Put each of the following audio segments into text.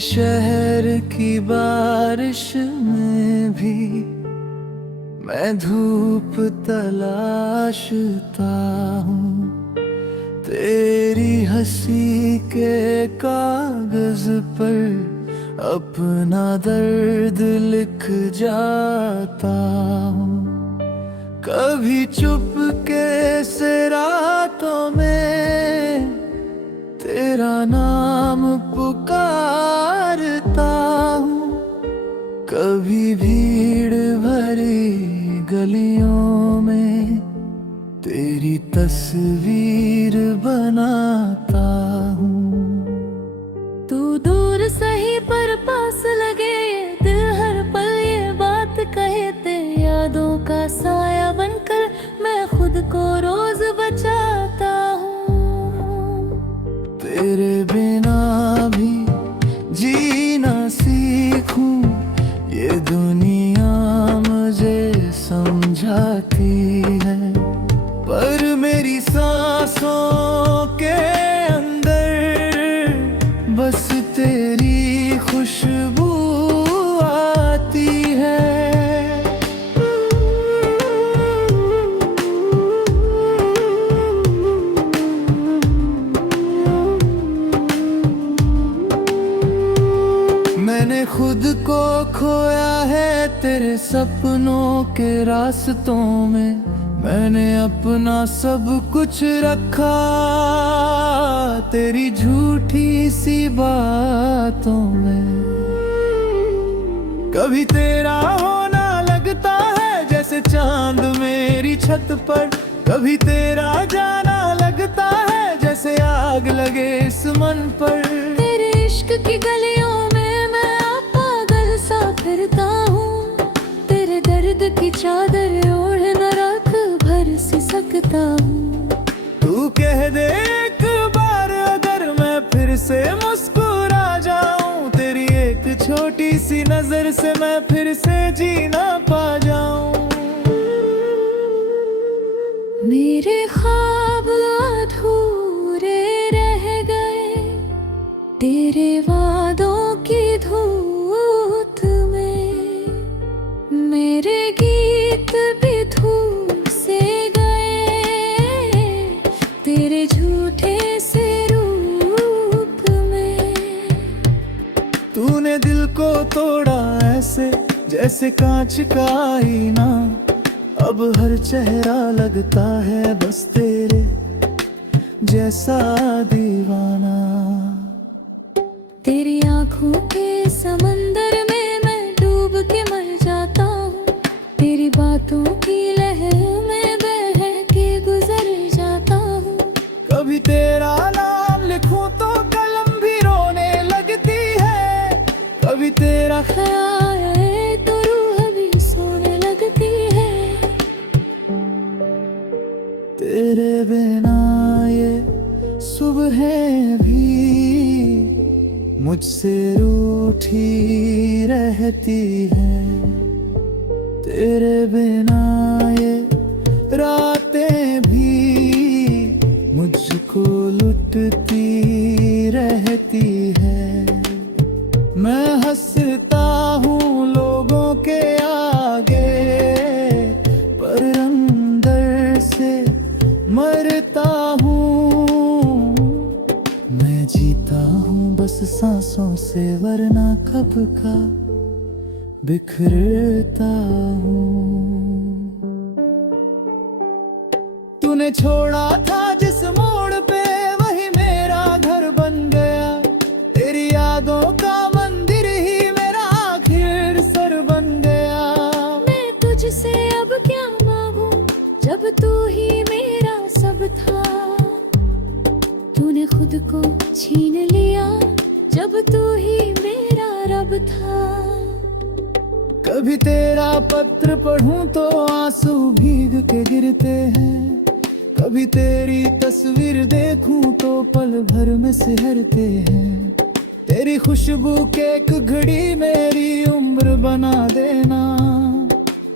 शहर की बारिश में भी मैं धूप तलाशता हूँ। तेरी हंसी के कागज पर अपना दर्द लिख जाता हूँ। कभी चुपके से रातों में तेरा नाम पुकारता हूँ। कभी भीड़ भरी गलियों में तेरी तस्वीर बनाता हूँ। तू दूर सही पर पास लगे, ये दिल हर पल ये बात कहे। तेरी यादों का साया बनकर मैं खुद को रोज बचाता हूँ। तेरे बिना भी जीना सीखूं, ये दुनिया मुझे समझाती है। पर मेरी सांसों के अंदर बस तेरी खुशबू आती है। मैंने खुद को खोया है तेरे सपनों के रास्तों में। मैंने अपना सब कुछ रखा तेरी झूठी सी बातों में। कभी तेरा होना लगता है जैसे चांद मेरी छत पर, कभी तेरा जाना लगता है जैसे आग लगे इस मन पर। तेरे इश्क की गलियों फिरता हूँ, तेरे दर्द की चादर ओढ़ न रात भर सिसकता हूँ। तू कह दे एक बार अगर मैं फिर से मुस्कुरा जाऊं, तेरी एक छोटी सी नजर से मैं फिर से जीना पा जाऊं। मेरे ख्वाब अधूरे रह गए तेरे वादों की धूप में। मेरे गीत भी धूप से गए तेरे झूठे से रूप में। तूने दिल को तोड़ा ऐसे जैसे कांच का आईना, अब हर चेहरा लगता है बस तेरे जैसा दीवाना। तेरी आंखों के समंदर में मैं डूब के मर जाता हूँ। तेरी बातों की लहर में बह के गुजर जाता हूँ। कभी तेरा नाम लिखूं तो कलम भी रोने लगती है, कभी तेरा ख्याल आए तो रूह भी सोने लगती है। तेरे बिना ये सुबहें भी मुझसे रूठी रहती है। तेरे बिना ये रातें भी मुझको लुटती रहती है। मैं हंसता हूँ लोगों के आगे, पर अंदर से मरता हूँ। मैं जीता हूँ बस सांसों से, वरना कब का बिखरता हूँ। तूने छोड़ा था जिस मोड़ पे वही मेरा घर बन गया। तेरी यादों का मंदिर ही मेरा आखिर सर बन गया। मैं तुझसे अब क्या मांगू जब तू ही मेरा सब था। तूने खुद को छीन लिया जब तू ही मेरा रब था। कभी तेरा पत्र पढ़ूं तो आंसू भीग के गिरते हैं, कभी तेरी तस्वीर देखूं तो पल भर में सिहरते हैं। तेरी खुशबू के एक घड़ी मेरी उम्र बना देना,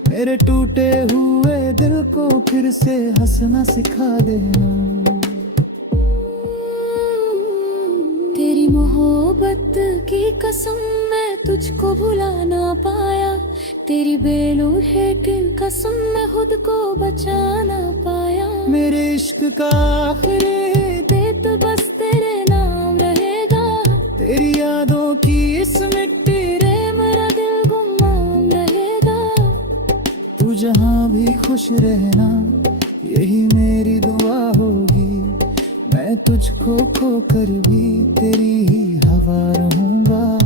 मेरे टूटे हुए दिल को फिर से हंसना सिखा देना। तेरी मोहब्बत मोहब्बत की कसम मैं तुझको भुला ना पाया, तेरी बेलूहे की कसम मैं खुद को बचा ना पाया। मेरे इश्क का आखिरी दे तो बस तेरे नाम रहेगा, तेरी यादों की इस मिट्टी रे मेरा दिल गुमनाम रहेगा। तू जहाँ भी खुश रहना यही मेरी दुआ होगी, मैं तुझको खोकर भी तेरी ही हवा रहूंगा।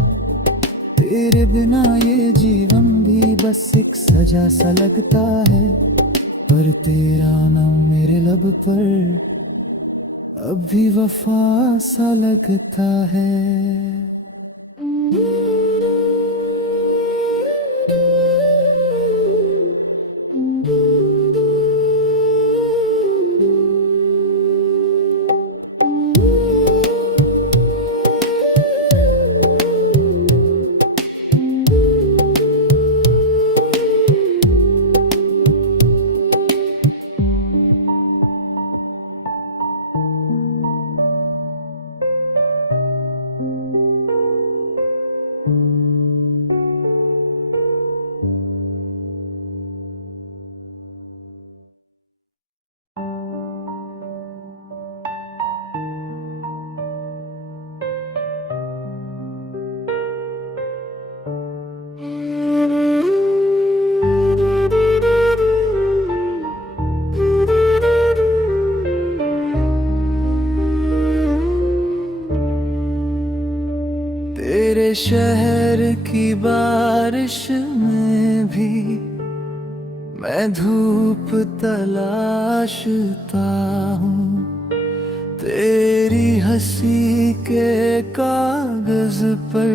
तेरे बिना ये जीवन भी बस एक सजा सा लगता है, पर तेरा नाम मेरे लब पर अब भी वफा सा लगता है। तेरे शहर की बारिश में भी मैं धूप तलाशता हूँ, तेरी हंसी के कागज पर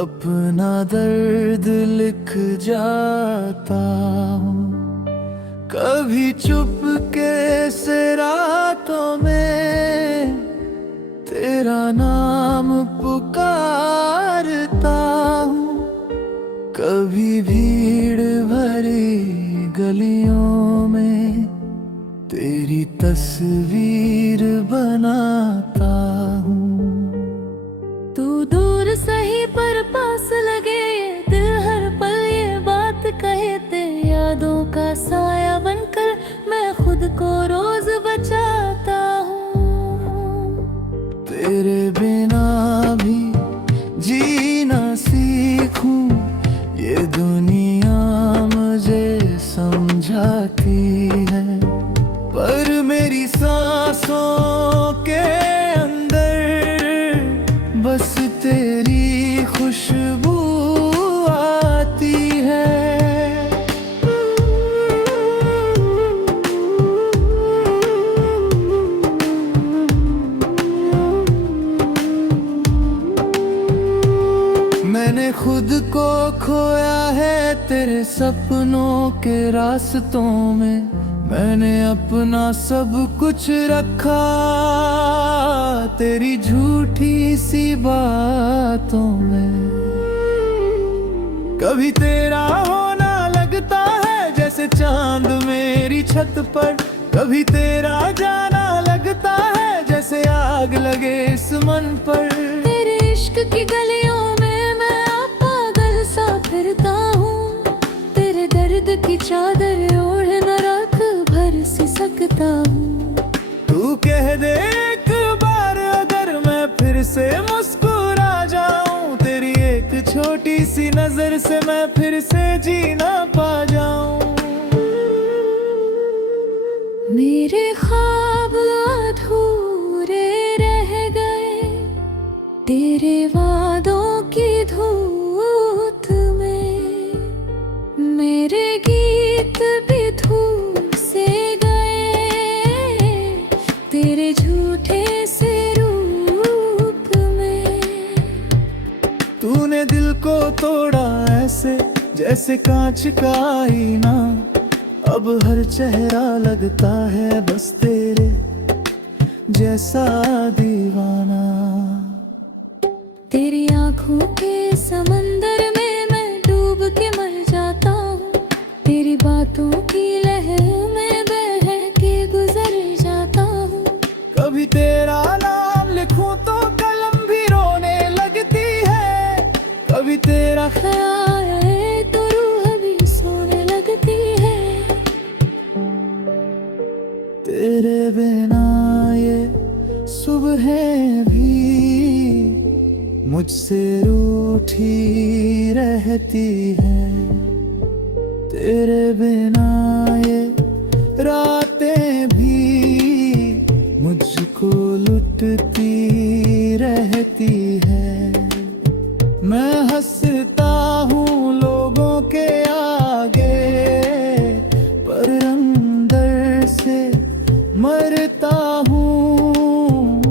अपना दर्द लिख जाता हूँ। कभी चुपके से रातों में तेरा नाम पुकारता हूँ, कभी भीड़ भरी गलियों में तेरी तस्वीर बनाता हूँ। तू दूर सही पर पास लगे, ये दिल हर पल ये बात कहते, यादों का साया बनकर मैं खुद को रोज बचाता हूँ। तेरे बिना भी जीना सीखूं, ये दुनिया मुझे समझाती है, पर मेरी सांसों के अंदर बस तेरी खुशबू आती है। मैंने खुद को खोया है तेरे सपनों के रास्तों में, मैंने अपना सब कुछ रखा तेरी झूठी सी बातों में। कभी तेरा होना लगता है जैसे चांद मेरी छत पर, कभी तेरा जाना लगता है जैसे आग लगे इस मन पर। तेरे इश्क की गलियों फिरता हूँ, तेरे दर्द की चादर ओढ़ न रात भर सी सकता हूँ। तू कह दे एक बार अगर मैं फिर से मुस्कुरा जाऊं, तेरी एक छोटी सी नजर से मैं फिर से जीना पा जाऊं। मेरे ख्वाब अधूरे रह गए तेरे वादों की धूप में, मेरे गीत भी धूप से गए तेरे झूठे से रूप में। तूने दिल को तोड़ा ऐसे जैसे कांच का आईना, अब हर चेहरा लगता है बस तेरे जैसा दीवाना। तेरी आंखों के समंदर में मैं डूब के मर जाता हूँ, तेरी बातों की लहर में बह के गुजर जाता हूँ। कभी तेरा नाम लिखूं तो कलम भी रोने लगे, तेरे बिना ये सुबह भी मुझसे रूठी रहती है। तेरे बिना ये रातें भी मुझको लुटती रहती है। मैं हंसता हूँ लोगों के आगे, पर अंदर से मरता हूँ।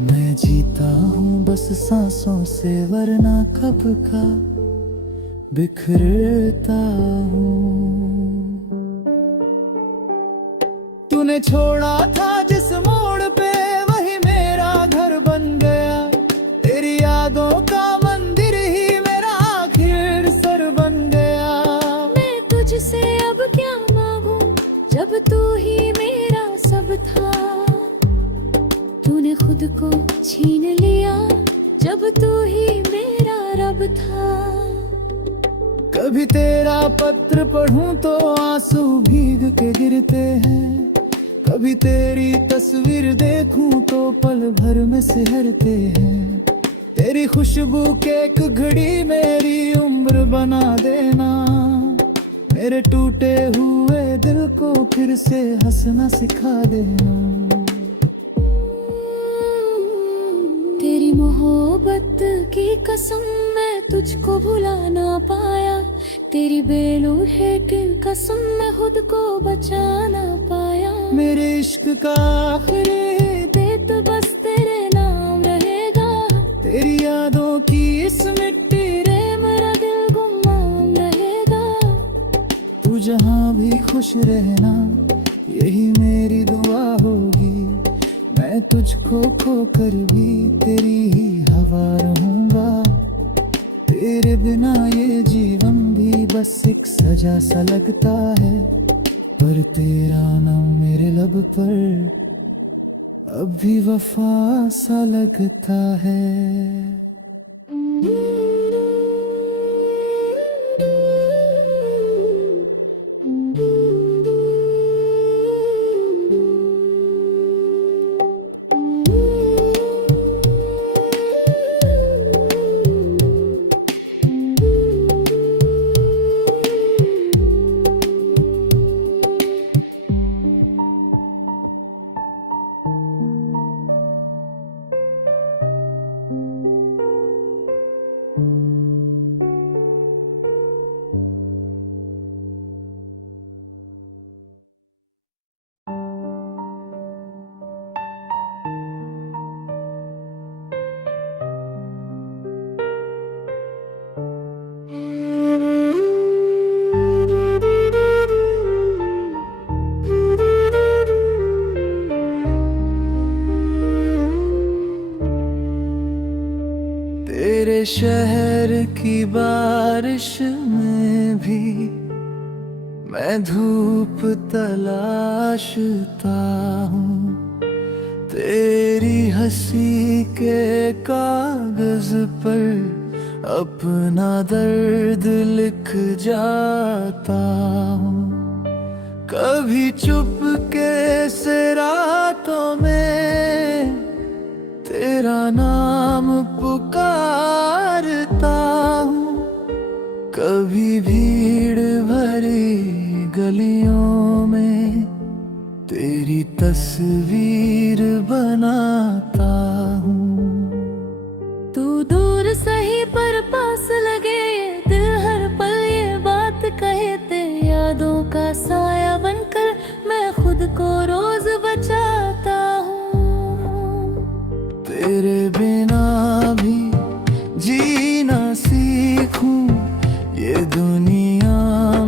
मैं जीता हूँ बस सांसों से, वरना कब का बिखरता हूँ। तूने छोड़ा था जिस मोड़ पे, वही मेरा घर बन गया। तेरी यादों का मंदिर ही मेरा आखिर सर बन गया। मैं तुझसे अब क्या मांगू, जब तू ही मेरा सब था। तूने खुद को छीन लिया, जब तू ही मेरा रब था। कभी तेरा पत्र पढ़ूं तो आंसू भीग के गिरते हैं। कभी तेरी तस्वीर देखूं तो पल भर में सिहरते हैं। तेरी खुशबू के एक घड़ी मेरी उम्र बना देना। मेरे टूटे हुए दिल को फिर से हंसना सिखा देना। तेरी मोहब्बत की कसम मैं तुझको भुला ना पाया। तेरी बेलूहे की कसम मैं खुद को बचा ना पाया। मेरे इश्क का आखिरी देत बस तेरे नाम रहेगा। तेरी यादों की इस मिट्टी रे मेरा दिल गुमनाम रहेगा। तू जहाँ भी खुश रहना, यही मेरी दुआ होगी। मैं तुझको खोकर भी तेरी ही हवा रहूंगा। तेरे बिना ये जीवन भी बस एक सजा सा लगता है, पर तेरा नाम मेरे लब पर अब भी वफा सा लगता है। तेरे शहर की बारिश में भी मैं धूप तलाशता हूँ। तेरी हंसी के कागज पर अपना दर्द लिख जाता हूँ। कभी चुपके से रातों में तेरा नाम पुकारता हूँ। कभी भीड़ भरी गलियों में तेरी तस्वीर बनाता हूँ। तू दूर सही पर पास लगे, दिल हर पल ये बात कहे। तेरी यादों का साया बनकर मैं खुद को रोज बचाता हूँ। तेरे बिना भी जीना सीखूं, ये दुनिया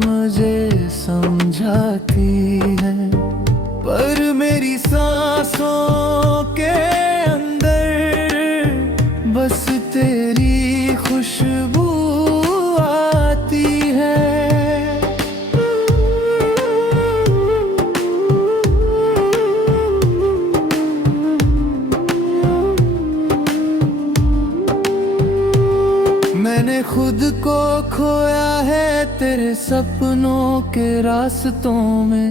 मुझे समझाती है। पर मेरी सांसों के अंदर बस तेरी खुशबू आती है। मैंने खुद को खोया है तेरे सपनों के रास्तों में।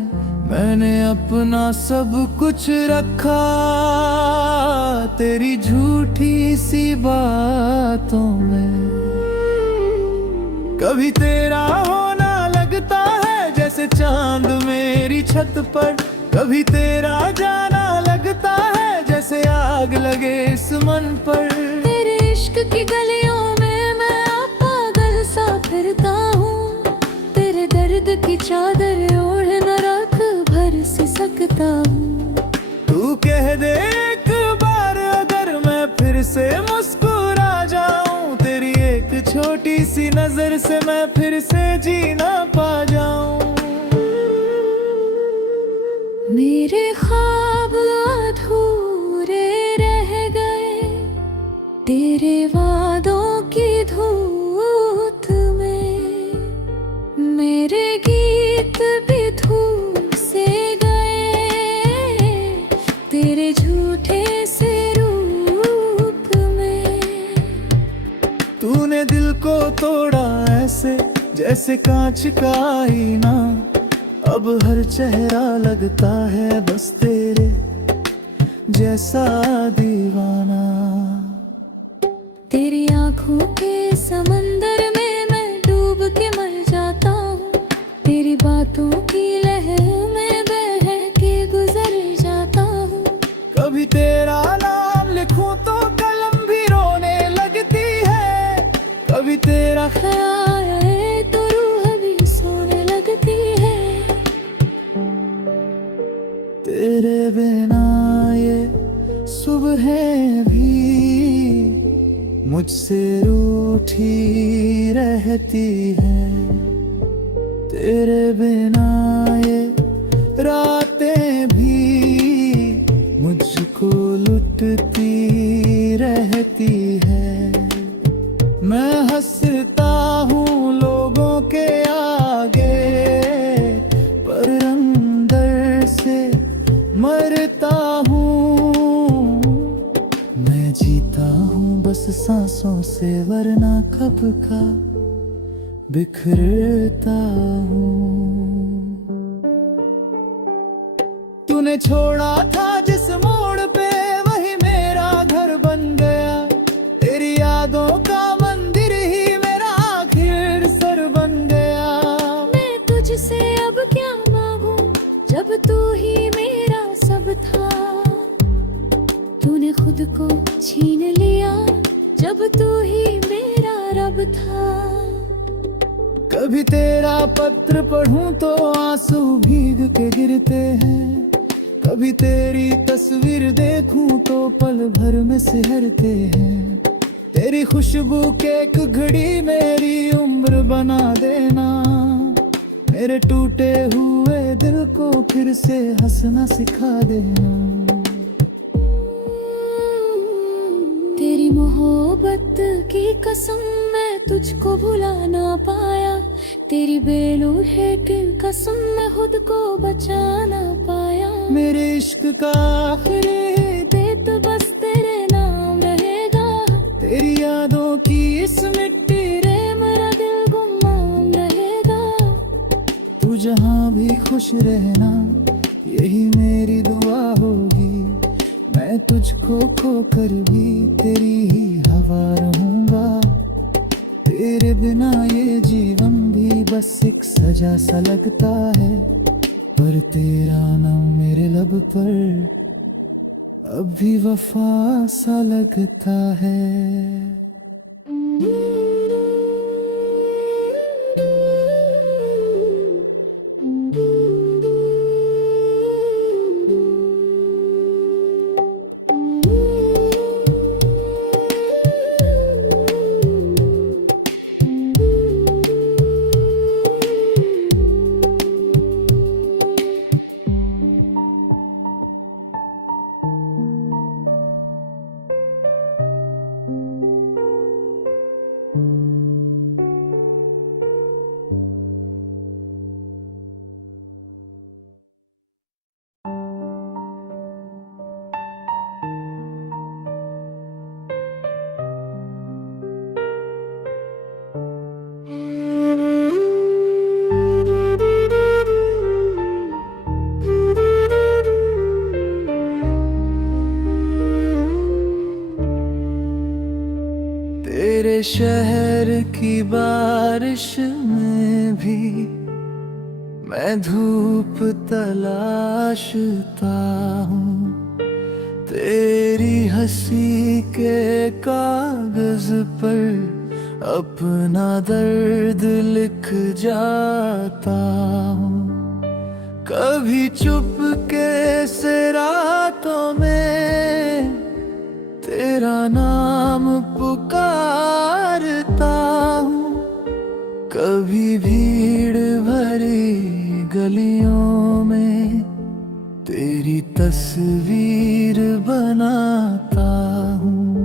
मैंने अपना सब कुछ रखा तेरी झूठी सी बातों में। कभी तेरा होना लगता है जैसे चांद मेरी छत पर, कभी तेरा जाना लगता है जैसे आग लगे इस मन पर। तेरे इश्क की गलियों में मैं पागल सा फिरता हूँ, तेरे दर्द की चादर ओढ़ न राख भर सी सकता हूँ। तू कह दे एक बार अगर मैं फिर से मुस्कुरा जाऊं, तेरी एक छोटी सी नजर से मैं फिर से जीना पा जाऊं। मेरे ख्वाब अधूरे रह गए तेरे वादों की धूत में, मेरे गीत भी धूप से गए तेरे झूठे से रूप में। तूने दिल को तोड़ा ऐसे जैसे कांच का आईना, अब हर चेहरा लगता है बस तेरे जैसा दीवाना। तेरी आंखों के समंदर में मैं डूब के मर जाता हूँ, तेरी बातों की लहर में बह के गुजर जाता हूँ। कभी तेरा नाम लिखूं तो कलम भी रोने लगती है, कभी तेरा ख्याल आए तो रूह भी सोने लगती है। तेरे बिना ये सुबहें भी मुझसे रूठी रहती है, तेरे बिना ये रातें भी मुझको लुटती रहती है। मैं हंसता हूँ लोगों के आगे पर अंदर से मरता हूँ। मैं जीता हूँ बस सांसों से वरना कब का बिखरता हूँ। तूने छोड़ा था जिस मोड़ पे वही मेरा घर बन गया, तेरी यादों का मंदिर ही मेरा आखिर सर बन गया। मैं तुझसे अब क्या मांगू जब तू ही मेरा सब था, तूने खुद को छीन लिया जब तू ही मेरा रब था। कभी तेरा पत्र पढ़ूं तो आंसू भीग के गिरते हैं, कभी तेरी तस्वीर देखूं तो पल भर में सिहरते हैं। तेरी खुशबू के एक घड़ी मेरी उम्र बना देना, मेरे टूटे हुए दिल को फिर से हंसना सिखा देना। तेरी मोहब्बत की कसम मैं तुझको भुला ना पाया, तेरी बेलूहे की कसम मैं खुद को बचा ना पाया। मेरे इश्क का आखिरी तो बस तेरे नाम रहेगा, तेरी यादों की इस मिट्टी रे मेरा दिल गुमनाम रहेगा। तू जहाँ भी खुश रहना यही मेरी दुआ होगी, मैं तुझको खोकर भी तेरी ही हवा रहूंगा। तेरे बिना ये जीवन भी बस एक सजा सा लगता है, पर तेरा नाम मेरे लब पर अब भी वफा सा लगता है। शहर की बारिश में भी मैं धूप तलाशता हूँ। तेरी हंसी के कागज पर अपना दर्द लिख जाता हूँ। कभी चुपके से रातों में तेरा नाम पुकारता हूँ। कभी भीड़ भरी गलियों में तेरी तस्वीर बनाता हूँ।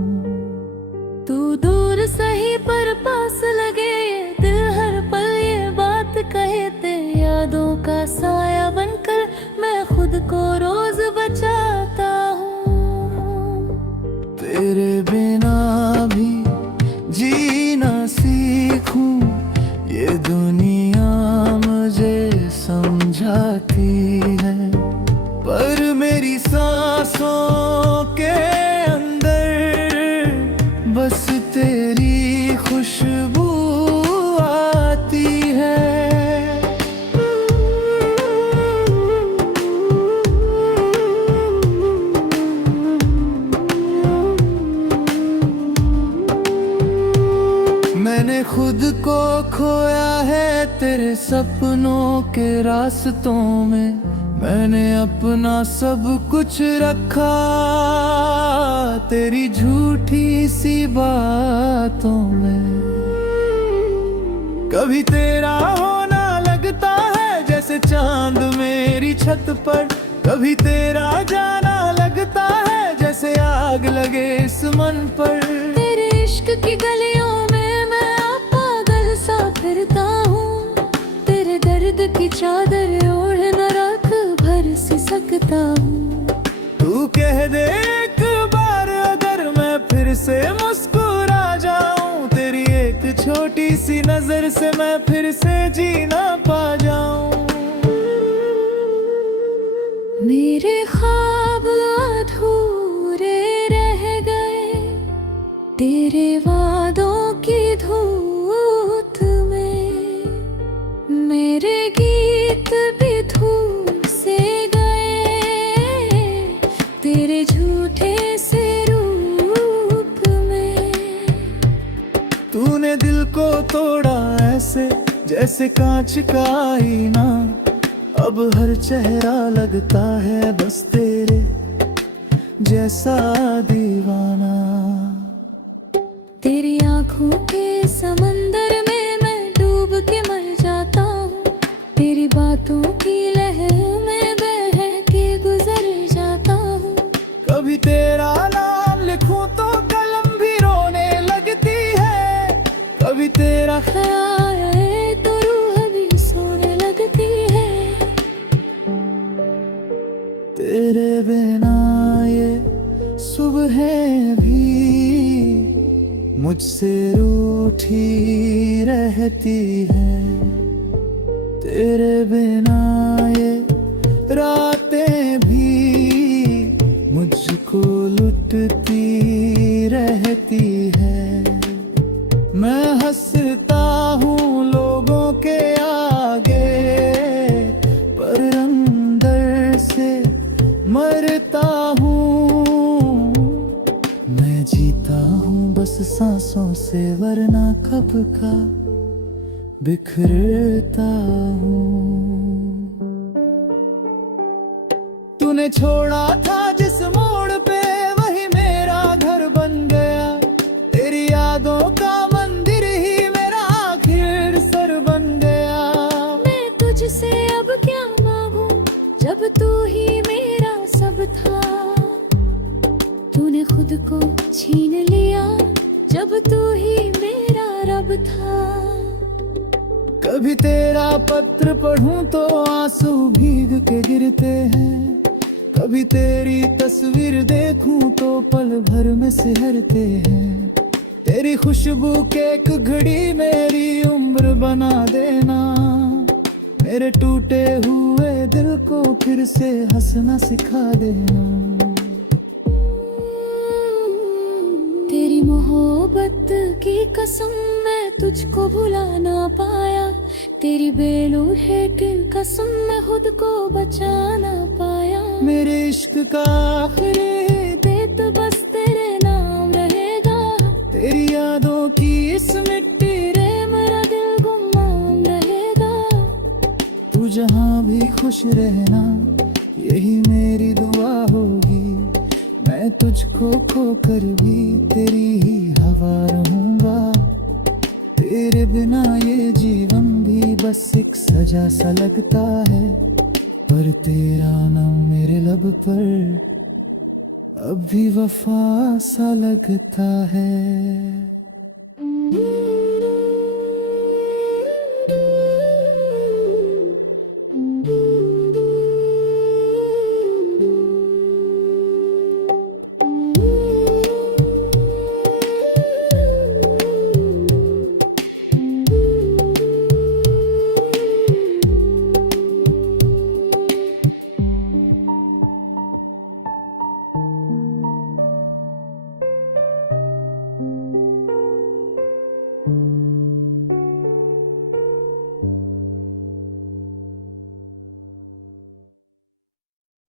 तू दूर सही पर पास लगे, ये दिल हर पल ये बात कहते। यादों का साया बनकर मैं खुद को रोज बचाता हूँ। तेरे बिना भी जीना सीखूं, ये दुनिया मुझे समझाती है। पर मेरी सांसों के अंदर बस तेरी खुशबू आती है। मैंने खुद को खोया है तेरे सपनों के रास्तों में। मैंने अपना सब कुछ रखा तेरी झूठी सी बातों में। कभी तेरा होना लगता है जैसे चांद मेरी छत पर, कभी तेरा जाना लगता है जैसे आग लगे इस मन पर। तेरे इश्क की गलियों फिरता हूँ, तेरे दर्द की चादर ओढ़ न रात भर सिसकता हूँ। तू कह दे एक बार अगर मैं फिर से मुस्कुरा जाऊं, तेरी एक छोटी सी नजर से मैं फिर से जीना पा जाऊं। मेरे ख्वाब अधूरे रह गए तेरे वादों की धूप में। मेरे गीत भी धूप से गए तेरे झूठे से रूप में। तूने दिल को तोड़ा ऐसे जैसे कांच का आईना, अब हर चेहरा लगता है बस तेरे जैसा दीवाना। तेरी आंखों के समंदर में मैं डूब के मर जाता हूँ। तेरी बातों की लहर में बह के गुजर जाता हूँ। कभी तेरा नाम लिखूं तो कलम भी रोने लगती है, कभी तेरा ख्याल आए तो रूह भी सोने लगती है। तेरे बिना ये सुबह भी मुझसे रूठी रहती है। तेरे बिना ये रातें भी मुझको लुटती रहती है। मैं हंसता हूँ लोगों के आगे, पर अंदर से मरता हूँ। मैं जीता हूँ बस सांसों से, वरना कब का बिखरता हूँ। तूने छोड़ा था जिस मोड़ पे वही मेरा घर बन गया। तेरी यादों का मंदिर ही मेरा आखिर सर बन गया। मैं तुझसे अब क्या मांगू जब तू ही मेरा सब था। तूने खुद को छीन लिया जब तू ही मेरा रब था। कभी तेरा पत्र पढ़ूं तो आंसू भीग के गिरते हैं, कभी तेरी तस्वीर देखूं तो पल भर में सिहरते हैं। तेरी खुशबू के एक घड़ी मेरी उम्र बना देना, मेरे टूटे हुए दिल को फिर से हंसना सिखा देना। तेरी मोहब्बत मोहब्बत की कसम मैं तुझको भुला ना पाया, तेरी बेलूहे की कसम मैं खुद को बचा ना पाया। मेरे इश्क का आखिरी बेत बस तेरे नाम रहेगा, तेरी यादों की इस मिट्टी रे मेरा दिल गुमनाम रहेगा। तू जहाँ भी खुश रहना, यही मेरी दुआ होगी। मैं तुझको खोकर भी तेरी ही हवा रहूंगा। तेरे बिना ये जीवन भी बस एक सजा सा लगता है, पर तेरा नाम मेरे लब पर अब भी वफा सा लगता है।